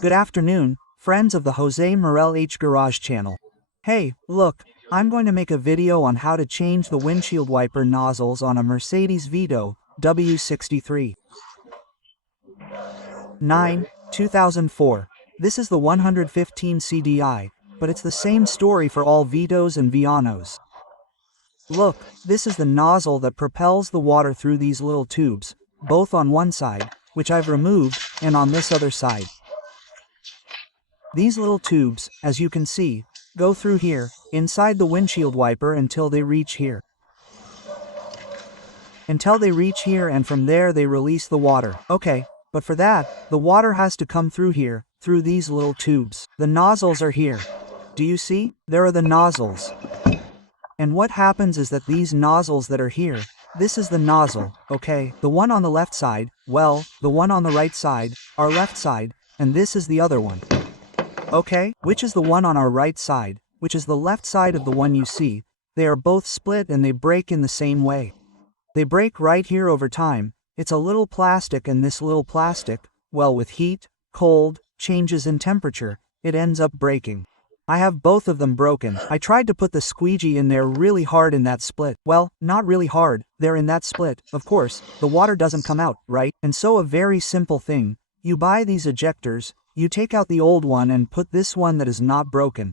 Good afternoon, friends of the Jose Morel H Garage channel. Hey, look, I'm going to make a video on how to change the windshield wiper nozzles on a Mercedes VITO W63 9, 2004. This is the 115 CDI, but it's the same story for all VITOs and VIANOs. Look, this is the nozzle that propels the water through these little tubes, both on one side, which I've removed, and on this other side. These little tubes, as you can see, go through here, inside the windshield wiper until they reach here. And from there they release the water. Okay, but for that, the water has to come through here, through these little tubes. The nozzles are here. Do you see? There are the nozzles. And what happens is that these nozzles that are here, this is the nozzle, okay? The one on the left side, well, the one on the right side, our left side, and this is the other one. Okay, which is the one on our right side, which is the left side of the one you see. They are both split and they break in the same way. They break right here over time. It's a little plastic, and this little plastic, well, with heat, cold, changes in temperature, it ends up breaking. I have both of them broken. I tried to put the squeegee in there really hard in that split. Well, not really hard, they're in that split. Of course, the water doesn't come out, right? And so a very simple thing. You buy these ejectors, you take out the old one and put this one that is not broken.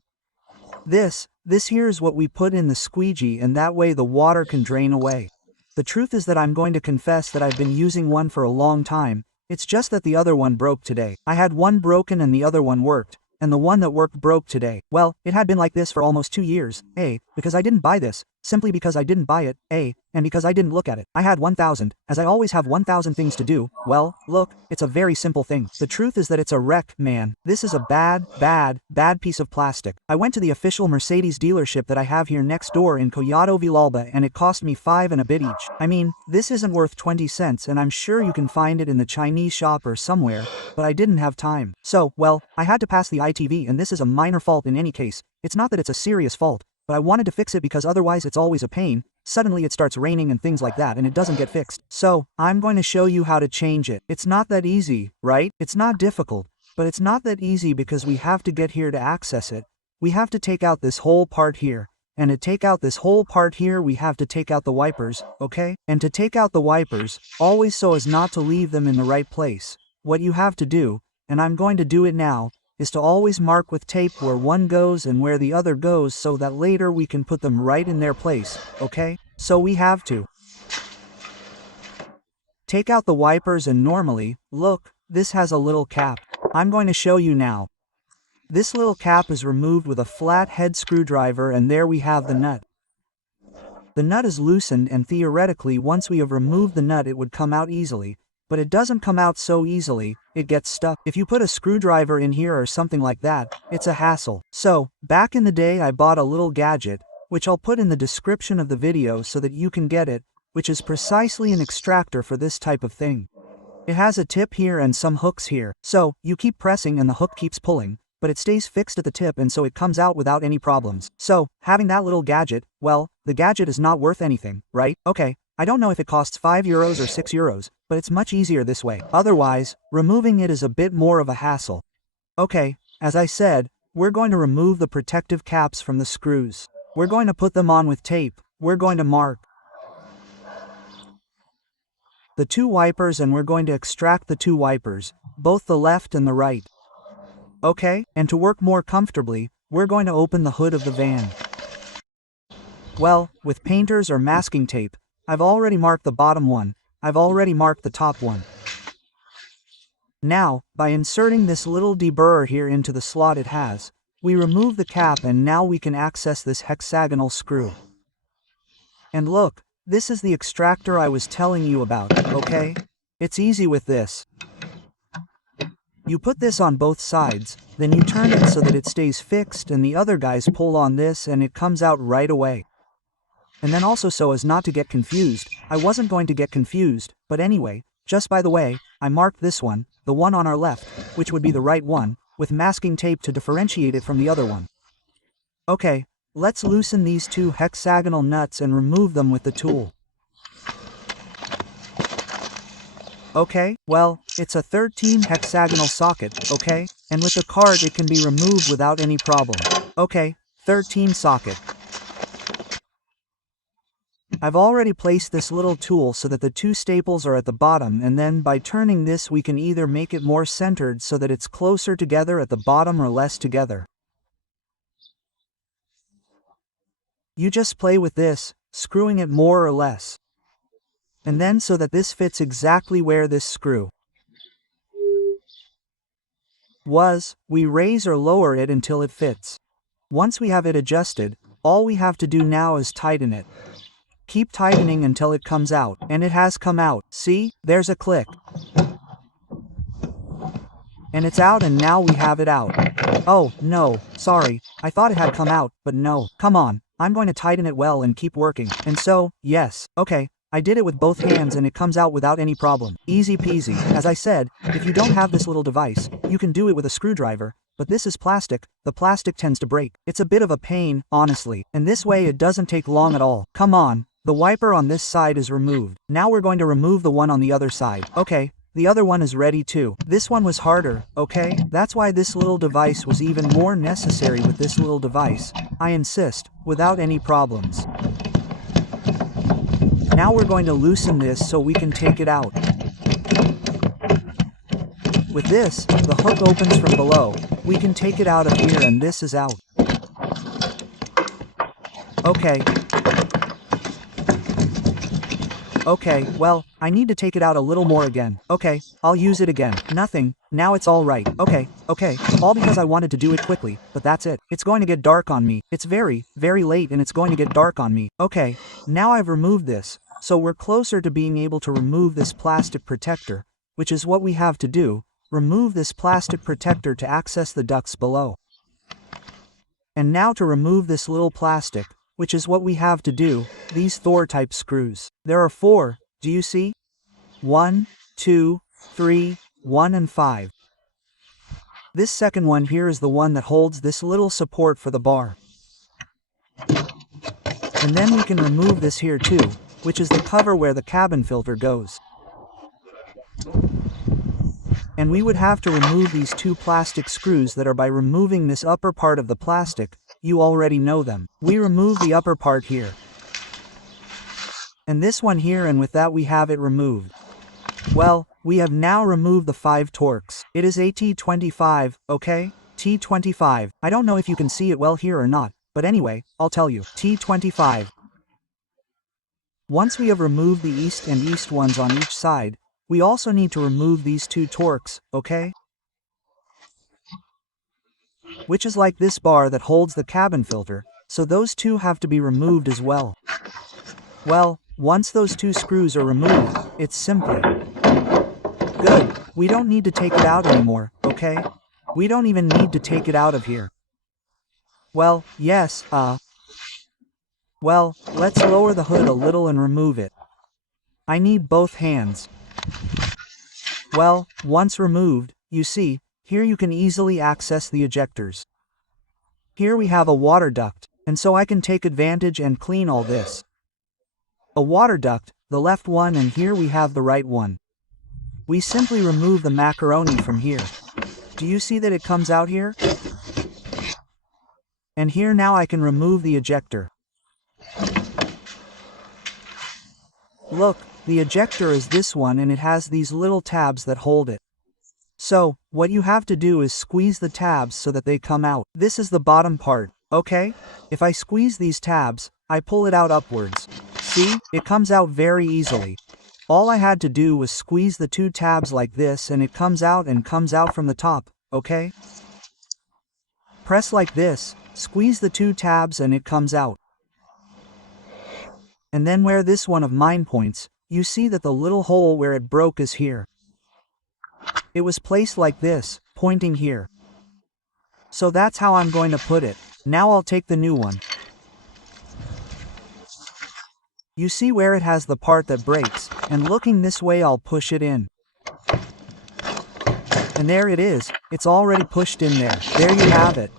This here is what we put in the squeegee, and that way the water can drain away. The truth is that I'm going to confess that I've been using one for a long time. It's just that the other one broke today. I had one broken and the other one worked. And the one that worked broke today. Well, it had been like this for almost 2 years. A, because I didn't buy this. Simply because I didn't buy it. A, and because I didn't look at it. I had 1,000, as I always have 1,000 things to do. Well, look, it's a very simple thing. The truth is that it's a wreck, man. This is a bad piece of plastic. I went to the official Mercedes dealership that I have here next door in Collado Villalba, and it cost me 5 and a bit each. I mean, this isn't worth 20 cents, and I'm sure you can find it in the Chinese shop or somewhere, but I didn't have time. So, well, I had to pass the ITV, and this is a minor fault in any case. It's not that it's a serious fault, but I wanted to fix it because otherwise it's always a pain. Suddenly it starts raining and things like that, and it doesn't get fixed. So, I'm going to show you how to change it. It's not that easy, right? It's not difficult, but it's not that easy because we have to get here to access it. We have to take out this whole part here. And to take out this whole part here, we have to take out the wipers, okay? And to take out the wipers, always so as not to leave them in the right place, what you have to do, and I'm going to do it now, is to always mark with tape where one goes and where the other goes so that later we can put them right in their place, okay? So we have to take out the wipers, and normally, look, this has a little cap. I'm going to show you now. This little cap is removed with a flat head screwdriver, and there we have the nut. The nut is loosened, and theoretically once we have removed the nut it would come out easily. But it doesn't come out so easily, it gets stuck. If you put a screwdriver in here or something like that, it's a hassle. So, back in the day I bought a little gadget, which I'll put in the description of the video so that you can get it, which is precisely an extractor for this type of thing. It has a tip here and some hooks here. So, you keep pressing and the hook keeps pulling, but it stays fixed at the tip, and so it comes out without any problems. So, having that little gadget, well, the gadget is not worth anything, right? Okay, I don't know if it costs €5 or €6, but it's much easier this way. Otherwise, removing it is a bit more of a hassle. Okay, as I said, we're going to remove the protective caps from the screws. We're going to put them on with tape. We're going to mark the 2 wipers, and we're going to extract the 2 wipers, both the left and the right. Okay, and to work more comfortably, we're going to open the hood of the van. Well, with painters or masking tape, I've already marked the bottom one. I've already marked the top one. Now, by inserting this little deburrer here into the slot it has, we remove the cap, and now we can access this hexagonal screw. And look, this is the extractor I was telling you about, okay? It's easy with this. You put this on both sides, then you turn it so that it stays fixed, and the other guys pull on this and it comes out right away. And then also, so as not to get confused, I wasn't going to get confused, but anyway, just by the way, I marked this one, the one on our left, which would be the right one, with masking tape to differentiate it from the other one. Okay, let's loosen these 2 hexagonal nuts and remove them with the tool. Okay, well, It's a 13 hexagonal socket, okay? And with the cart it can be removed without any problem. Okay, 13 socket. I've already placed this little tool so that the two staples are at the bottom, and then by turning this we can either make it more centered so that it's closer together at the bottom or less together. You just play with this, screwing it more or less. And then so that this fits exactly where this screw was, we raise or lower it until it fits. Once we have it adjusted, all we have to do now is tighten it. Keep tightening until it comes out, and it has come out. See, there's a click. And it's out, and now we have it out. Oh, no, sorry, I thought it had come out, but no. Come on, I'm going to tighten it well and keep working. And so, yes, okay, I did it with both hands and it comes out without any problem. Easy peasy. As I said, if you don't have this little device, you can do it with a screwdriver, but this is plastic, the plastic tends to break. It's a bit of a pain, honestly, and this way it doesn't take long at all. Come on. The wiper on this side is removed. Now we're going to remove the one on the other side. Okay, the other one is ready too. This one was harder, okay? That's why this little device was even more necessary with this little device. I insist, without any problems. Now we're going to loosen this so we can take it out. With this, the hook opens from below. We can take it out of here and this is out. Okay. Okay, well, I need to take it out a little more again. Okay, I'll use it again. Nothing, now it's all right. Okay, all because I wanted to do it quickly, but that's it. It's going to get dark on me. It's very, very late and it's going to get dark on me. Okay, now I've removed this, so we're closer to being able to remove this plastic protector, which is what we have to do. Remove this plastic protector to access the ducts below. And now to remove this little plastic, which is what we have to do, these Thor-type screws. There are 4, do you see? 1, 2, 3, 1 and 5. This second one here is the one that holds this little support for the bar. And then we can remove this here too, which is the cover where the cabin filter goes. And we would have to remove these 2 plastic screws that are by removing this upper part of the plastic. You already know them. We remove the upper part here. And this one here, and with that we have it removed. Well, we have now removed the 5 Torx. It is a T25, okay? T25. I don't know if you can see it well here or not, but anyway, I'll tell you. T25. Once we have removed the east and east ones on each side, we also need to remove these 2 Torx, okay? Which is like this bar that holds the cabin filter, so those 2 have to be removed as well. Well, once those 2 screws are removed, it's simply good. We don't need to take it out anymore, okay? We don't even need to take it out of here. Well, yes, well, let's lower the hood a little and remove it. I need both hands. Well, once removed, you see, here you can easily access the ejectors. Here we have a water duct, and so I can take advantage and clean all this. A water duct, the left one, and here we have the right one. We simply remove the macaroni from here. Do you see that it comes out here? And here now I can remove the ejector. Look, the ejector is this one and it has these little tabs that hold it. So, what you have to do is squeeze the tabs so that they come out. This is the bottom part, okay? If I squeeze these tabs, I pull it out upwards. See, it comes out very easily. All I had to do was squeeze the 2 tabs like this and it comes out from the top, okay? Press like this, squeeze the 2 tabs and it comes out. And then where this one of mine points, you see that the little hole where it broke is here. It was placed like this, pointing here. So that's how I'm going to put it. Now I'll take the new one. You see where it has the part that breaks, and looking this way I'll push it in. And there it is, it's already pushed in there. There you have it.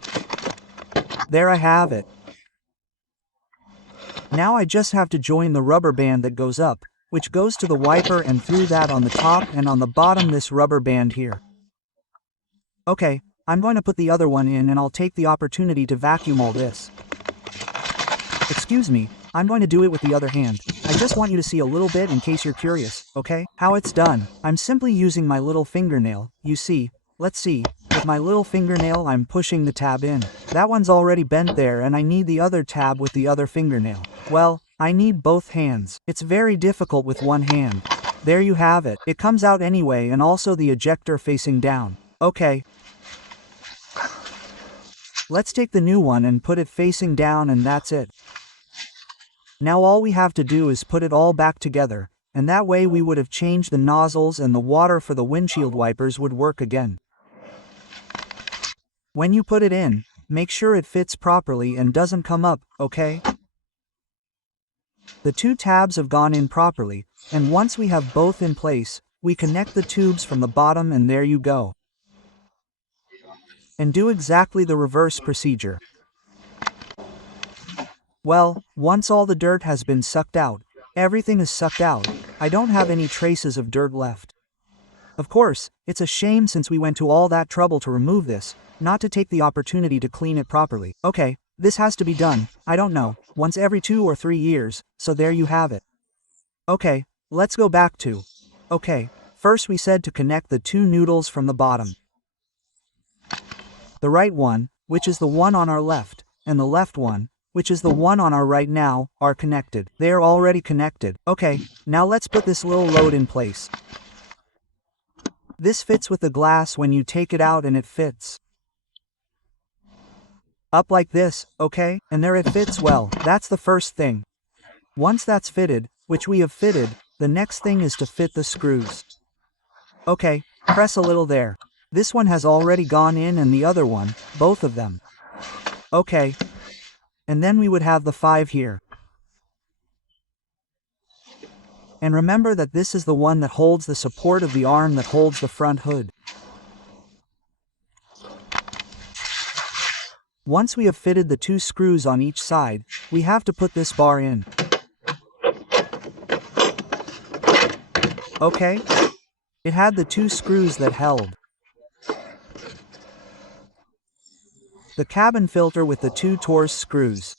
There I have it. Now I just have to join the rubber band that goes up, which goes to the wiper and through that on the top and on the bottom this rubber band here. Okay, I'm going to put the other one in and I'll take the opportunity to vacuum all this. Excuse me, I'm going to do it with the other hand. I just want you to see a little bit in case you're curious, okay? How it's done. I'm simply using my little fingernail, you see. Let's see. With my little fingernail I'm pushing the tab in. That one's already bent there and I need the other tab with the other fingernail. Well, I need both hands. It's very difficult with one hand. There you have it. It comes out anyway and also the ejector facing down. Okay. Let's take the new one and put it facing down and that's it. Now all we have to do is put it all back together, and that way we would have changed the nozzles and the water for the windshield wipers would work again. When you put it in, make sure it fits properly and doesn't come up, okay? The two tabs have gone in properly, and once we have both in place, we connect the tubes from the bottom and there you go. And do exactly the reverse procedure. Well, once all the dirt has been sucked out, everything is sucked out, I don't have any traces of dirt left. Of course, it's a shame since we went to all that trouble to remove this, not to take the opportunity to clean it properly. Okay, this has to be done, I don't know, once every 2 or 3 years, so there you have it. Okay, let's go back to. Okay, first we said to connect the two noodles from the bottom. The right one, which is the one on our left, and the left one, which is the one on our right now, are connected. They are already connected. Okay, now let's put this little load in place. This fits with the glass when you take it out and it fits. Up like this, okay, and there it fits well, that's the first thing. Once that's fitted, which we have fitted, the next thing is to fit the screws. Okay, press a little there. This one has already gone in and the other one, both of them. Okay. And then we would have the 5 here. And remember that this is the one that holds the support of the arm that holds the front hood. Once we have fitted the 2 screws on each side, we have to put this bar in. Okay? It had the 2 screws that held the cabin filter with the 2 Torx screws.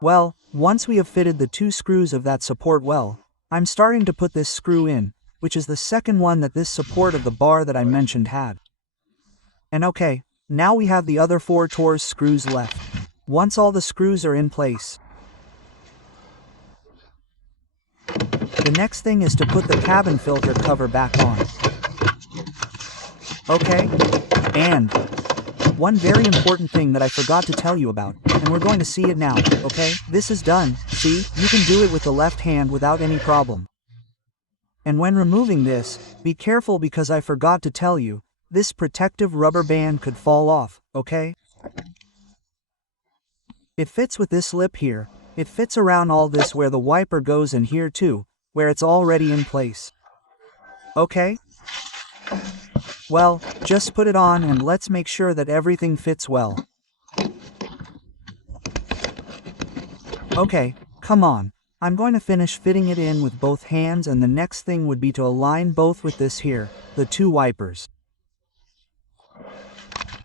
Well, once we have fitted the 2 screws of that support well, I'm starting to put this screw in, which is the second one that this support of the bar that I mentioned had. And okay, now we have the other 4 Torx screws left. Once all the screws are in place, the next thing is to put the cabin filter cover back on. Okay? And one very important thing that I forgot to tell you about, and we're going to see it now, okay? This is done, see? You can do it with the left hand without any problem. And when removing this, be careful because I forgot to tell you, this protective rubber band could fall off, okay? It fits with this lip here, it fits around all this where the wiper goes and here too, where it's already in place. Okay? Well, just put it on and let's make sure that everything fits well. Okay, come on. I'm going to finish fitting it in with both hands and the next thing would be to align both with this here, the 2 wipers.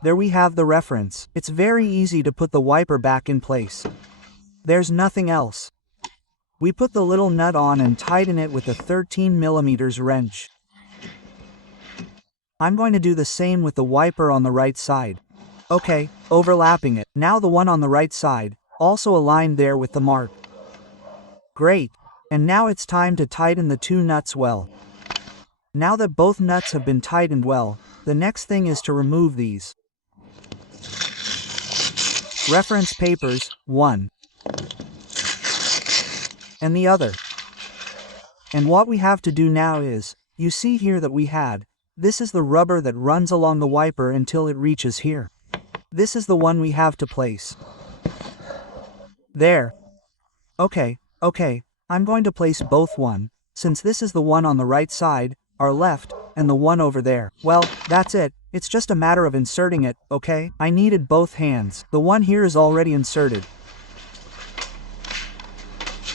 There we have the reference. It's very easy to put the wiper back in place. There's nothing else. We put the little nut on and tighten it with a 13mm wrench. I'm going to do the same with the wiper on the right side. Okay, overlapping it. Now the one on the right side, also aligned there with the mark. Great. And now it's time to tighten the 2 nuts well. Now that both nuts have been tightened well, the next thing is to remove these reference papers, one and the other. And what we have to do now is, you see here that we had, this is the rubber that runs along the wiper until it reaches here. This is the one we have to place. There. Okay, I'm going to place both one, since this is the one on the right side, our left, and the one over there. Well, that's it, it's just a matter of inserting it, okay? I needed both hands. The one here is already inserted.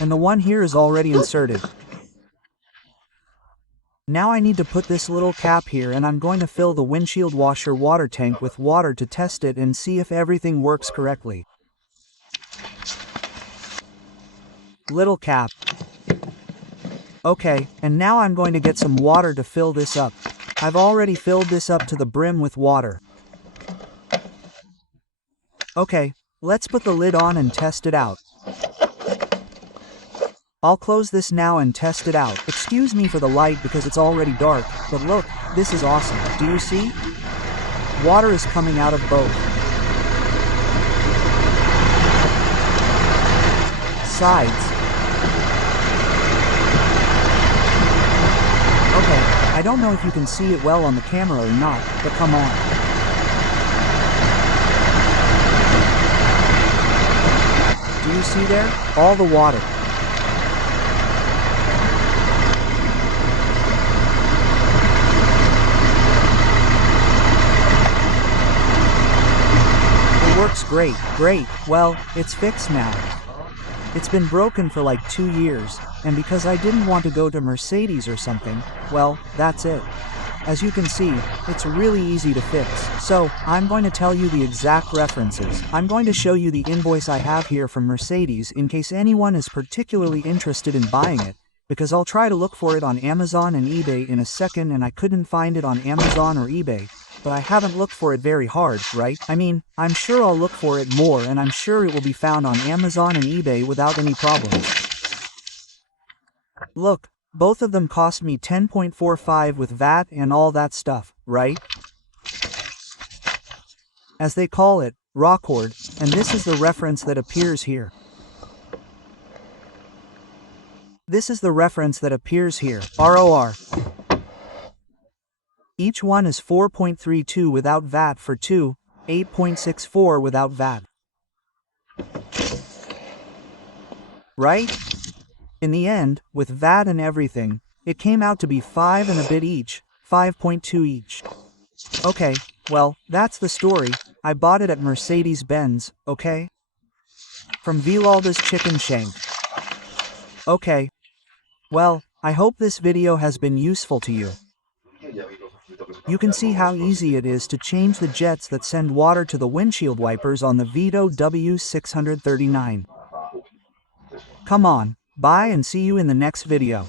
and the one here is already inserted. Now I need to put this little cap here, and I'm going to fill the windshield washer water tank with water to test it and see if everything works correctly. Little cap. Okay, and now I'm going to get some water to fill this up. I've already filled this up to the brim with water. Okay, let's put the lid on and test it out. I'll close this now and test it out. Excuse me for the light because it's already dark, but look, this is awesome. Do you see? Water is coming out of both sides. Okay, I don't know if you can see it well on the camera or not, but come on. Do you see there? All the water. Works great, great. Well, it's fixed now. It's been broken for like 2 years, and because I didn't want to go to Mercedes or something, well, that's it. As you can see, it's really easy to fix. So, I'm going to tell you the exact references. I'm going to show you the invoice I have here from Mercedes in case anyone is particularly interested in buying it, because I'll try to look for it on Amazon and eBay in a second, and I couldn't find it on Amazon or eBay. But I haven't looked for it very hard, right? I mean, I'm sure I'll look for it more, and I'm sure it will be found on Amazon and eBay without any problems. Look, both of them cost me $10.45 with VAT and all that stuff, right? As they call it, Rockcord, and this is the reference that appears here. This is the reference that appears here, ROR. Each one is 4.32 without VAT for 2, 8.64 without VAT. Right? In the end, with VAT and everything, it came out to be 5 and a bit each, 5.2 each. Okay, well, that's the story. I bought it at Mercedes-Benz, okay? From Vilalda's Chicken Shank. Okay. Well, I hope this video has been useful to you. You can see how easy it is to change the jets that send water to the windshield wipers on the VITO W639. Come on, bye and see you in the next video.